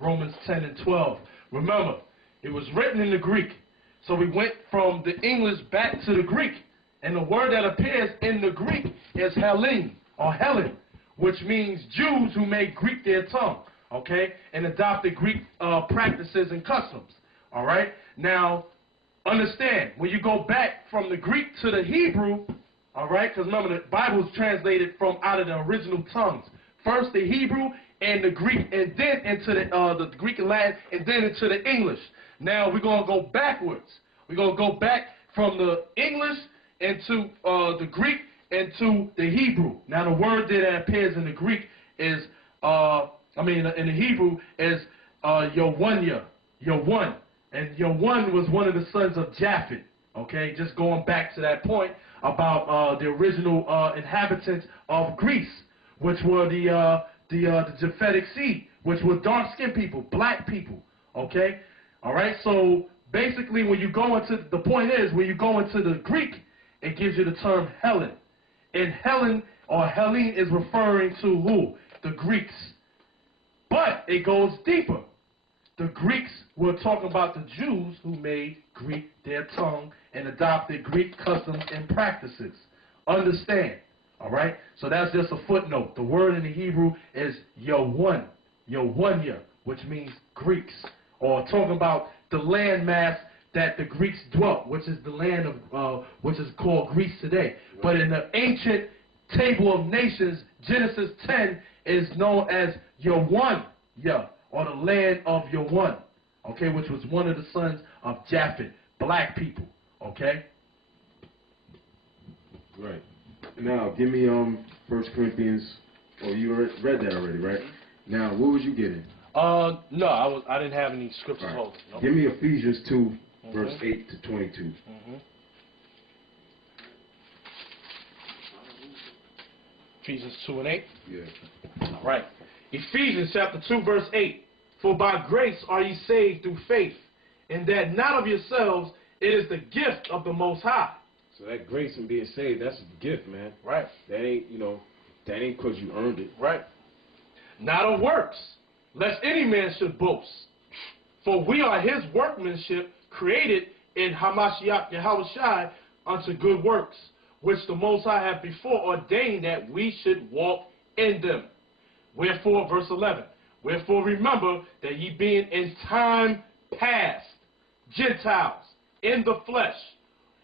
Romans 10 and 12. Remember, it was written in the Greek. So we went from the English back to the Greek. And the word that appears in the Greek is Hellen, or Helen, which means Jews who made Greek their tongue, okay, and adopted Greek practices and customs, all right? Now, understand, when you go back from the Greek to the Hebrew, all right, because remember, the Bible is translated from out of the original tongues. First the Hebrew and the Greek, and then into the Greek and Latin, and then into the English. Now, we're going to go backwards. We're going to go back from the English into the Greek into the Hebrew. Now, the word that appears in the Greek is, in the Hebrew is Yawanya, Yawan. And Yawan was one of the sons of Japhet. Okay, just going back to that point about the original inhabitants of Greece, which were the Japhetic seed, which were dark-skinned people, black people. Okay, all right. So basically, when you go into the point is when you go into the Greek, it gives you the term Helen. And Helen or Hellen is referring to who? The Greeks. But it goes deeper. The Greeks were talking about the Jews who made Greek their tongue and adopted Greek customs and practices. Understand? All right? So that's just a footnote. The word in the Hebrew is Yawan, Yawanya, which means Greeks. Or talking about the landmass that the Greeks dwelt, which is the land of, which is called Greece today. But in the ancient table of nations, Genesis 10 is known as Yawan, or the land of Yawan, okay, which was one of the sons of Japhet, black people, okay? Right. Now, give me 1 Corinthians, you read that already, right? Now, what was you getting? No, I didn't have any scriptures right. holding. Nope. Give me Ephesians 2, verse 8 to 22. Ephesians 2 and 8? Yeah. All right. Ephesians chapter 2, verse 8. For by grace are ye saved through faith, and that not of yourselves, it is the gift of the Most High. So that grace and being saved, that's a gift, man. Right. That ain't, that ain't because you earned it. Right. Not of works, lest any man should boast. For we are his workmanship, created in Hamashiach Yahushua unto good works, which the Most High hath before ordained that we should walk in them. Wherefore, verse 11, wherefore remember that ye being in time past Gentiles in the flesh,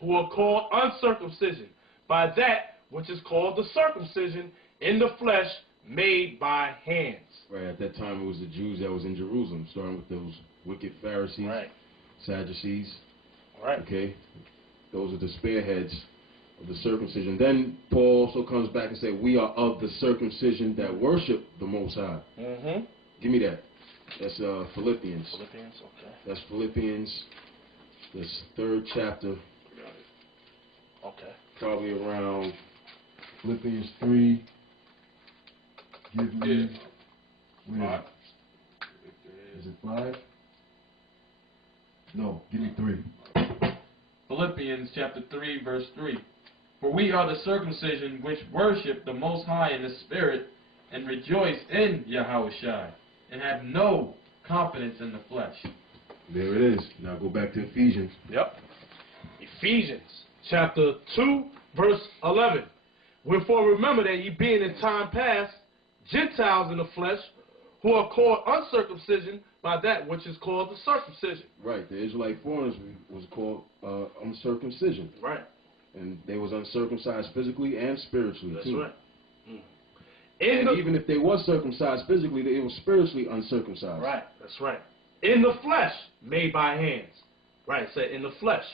who are called uncircumcision, by that which is called the circumcision in the flesh made by hands. Right, at that time it was the Jews that was in Jerusalem, starting with those wicked Pharisees, right, Sadducees. Right. Okay, those are the spearheads of the circumcision. Then Paul also comes back and says, we are of the circumcision that worship the Most High. Give me that. That's Philippians. Philippians, okay. That's Philippians, this 3rd chapter. Okay. Probably around Philippians 3. Give me. Five. Is it 5? No, give me 3. Philippians chapter 3, verse 3. For we are the circumcision which worship the Most High in the Spirit, and rejoice in Yahushua, and have no confidence in the flesh. There it is. Now go back to Ephesians. Yep. Ephesians chapter 2, verse 11. Wherefore remember that ye being in time past Gentiles in the flesh, who are called uncircumcision by that which is called the circumcision. Right. The Israelite foreigners was called uncircumcision. Right. And they was uncircumcised physically and spiritually. That's too. right. And even if they was circumcised physically, they were spiritually uncircumcised. Right. That's right. In the flesh, made by hands. Right. Say in the flesh,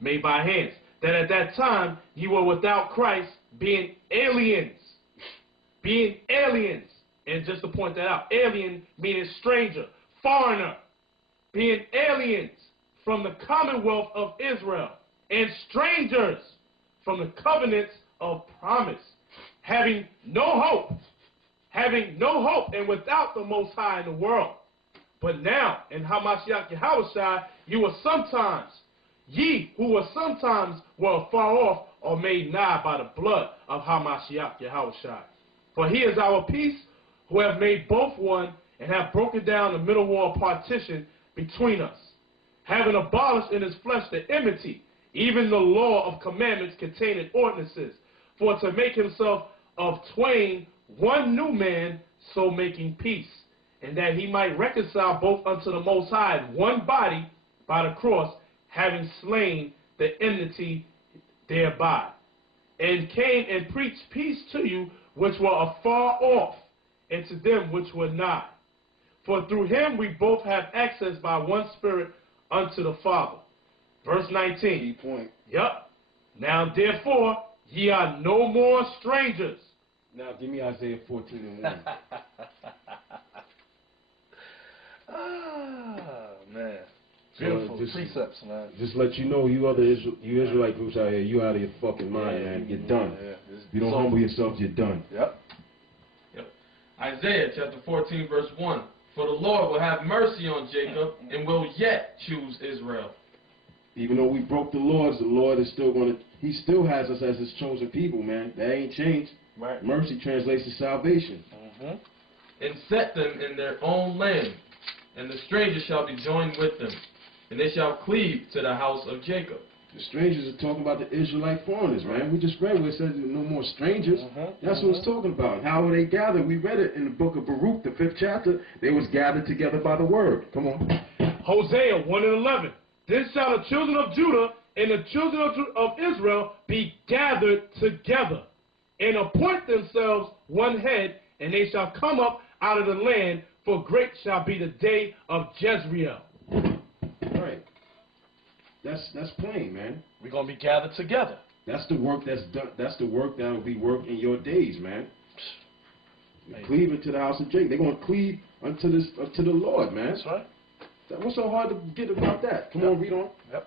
made by hands. That at that time you were without Christ, being aliens. Being aliens. And just to point that out, alien meaning stranger, foreigner. Being aliens from the commonwealth of Israel, and strangers from the covenants of promise, having no hope, and without the Most High in the world. But now, in Hamashiach Yahushua, you were sometimes, ye who were sometimes were far off, are made nigh by the blood of Hamashiach Yahushua. For he is our peace, who have made both one, and hath broken down the middle wall partition between us, having abolished in his flesh the enmity, even the law of commandments containing ordinances, for to make himself of twain one new man, so making peace, and that he might reconcile both unto the Most High in one body by the cross, having slain the enmity thereby, and came and preached peace to you which were afar off, and to them which were nigh. For through him we both have access by one Spirit unto the Father. Verse 19. Key point. Yep. Now therefore ye are no more strangers. Now give me Isaiah 14:1. Ah, man. So Beautiful precepts, man. Just let you know, you Israelite groups out here, you out of your fucking mind, man. You're done. If you don't humble yourself, you're done. Yep. Isaiah chapter 14, verse 1. For the Lord will have mercy on Jacob and will yet choose Israel. Even though we broke the Lord is still going to, he still has us as his chosen people, man. That ain't changed. Right. Mercy translates to salvation. And set them in their own land, and the strangers shall be joined with them, and they shall cleave to the house of Jacob. The strangers are talking about the Israelite foreigners, man. We just read where it says no more strangers. That's what it's talking about. How were they gathered? We read it in the book of Baruch, the 5th chapter. They was gathered together by the word. Come on. Hosea 1:11. Then shall the children of Judah and the children of Israel be gathered together, and appoint themselves one head, and they shall come up out of the land, for great shall be the day of Jezreel. Right. That's plain, man. We're going to be gathered together. That's the work that's done. That's the work that will be worked in your days, man. Cleaving to the house of Jacob. They're going to cleave unto the Lord, man. That's right. What's so hard to get about that? Come on, read on. Yep.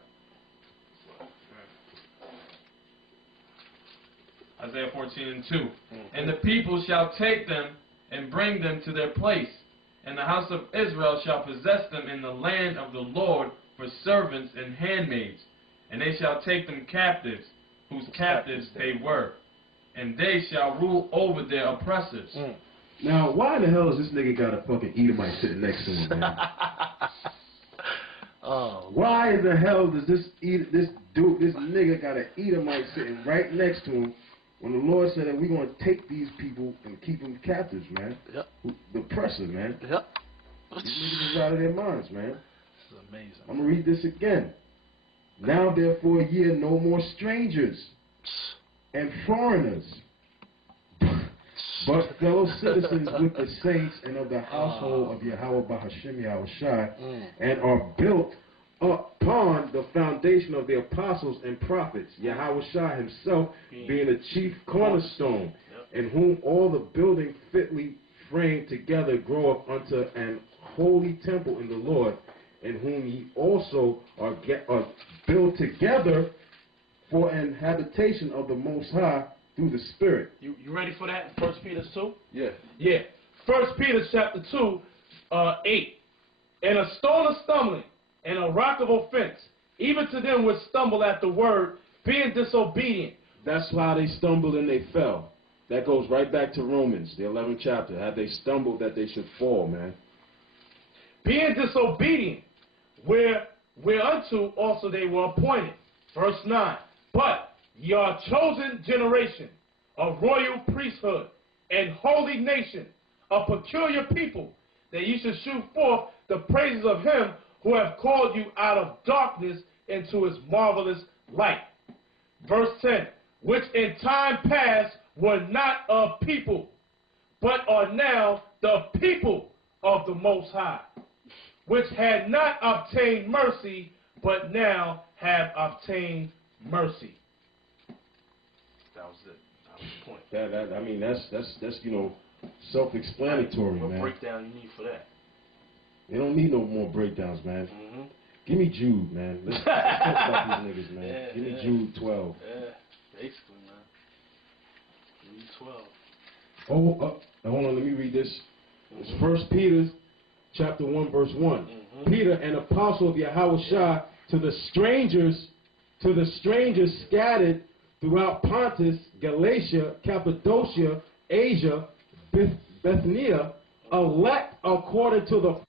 Isaiah 14:2. And the people shall take them and bring them to their place, and the house of Israel shall possess them in the land of the Lord for servants and handmaids, and they shall take them captives, whose captives they were, and they shall rule over their oppressors. Now, why in the hell is this nigga got a fucking Edomite sitting next to him, man? Why in the hell does this nigga got an Edomite sitting right next to him when the Lord said that we're going to take these people and keep them captives, man? Yep. The oppressor, man. Yep. These niggas is out of their minds, man. This is amazing. I'm going to read this again. Now, therefore, ye are no more strangers and foreigners, but fellow citizens with the saints and of the household of Yahweh Bahashim Yahushai, and are built upon the foundation of the apostles and prophets, Yahushai himself being the chief cornerstone, in whom all the building fitly framed together grow up unto an holy temple in the Lord, in whom ye also are built together for an habitation of the Most High through the Spirit. You ready for that in 1 Peter 2? Yeah. Yeah. 1 Peter chapter 2, 8. And a stone of stumbling and a rock of offense, even to them which stumble at the word, being disobedient. That's why they stumbled and they fell. That goes right back to Romans, the 11th chapter. Had they stumbled, that they should fall, man. Being disobedient, whereunto also they were appointed. Verse 9. But ye are a chosen generation, a royal priesthood, and holy nation, a peculiar people, that ye should shew forth the praises of him who hath called you out of darkness into his marvelous light. Verse 10. Which in time past were not of people, but are now the people of the Most High, which had not obtained mercy, but now have obtained mercy. That was it. That was the point. I mean, that's you know, self-explanatory, What man. breakdown you need for that? They don't need no more breakdowns, man. Give me Jude, man. Let's talk about these niggas, man. Yeah, Give me Jude 12. Yeah, basically, man. Jude 12. Hold on, let me read this. It's 1 Peter chapter 1, verse 1. Peter, an apostle of Yahushua, to the strangers scattered throughout Pontus, Galatia, Cappadocia, Asia, Bithynia, elect according to the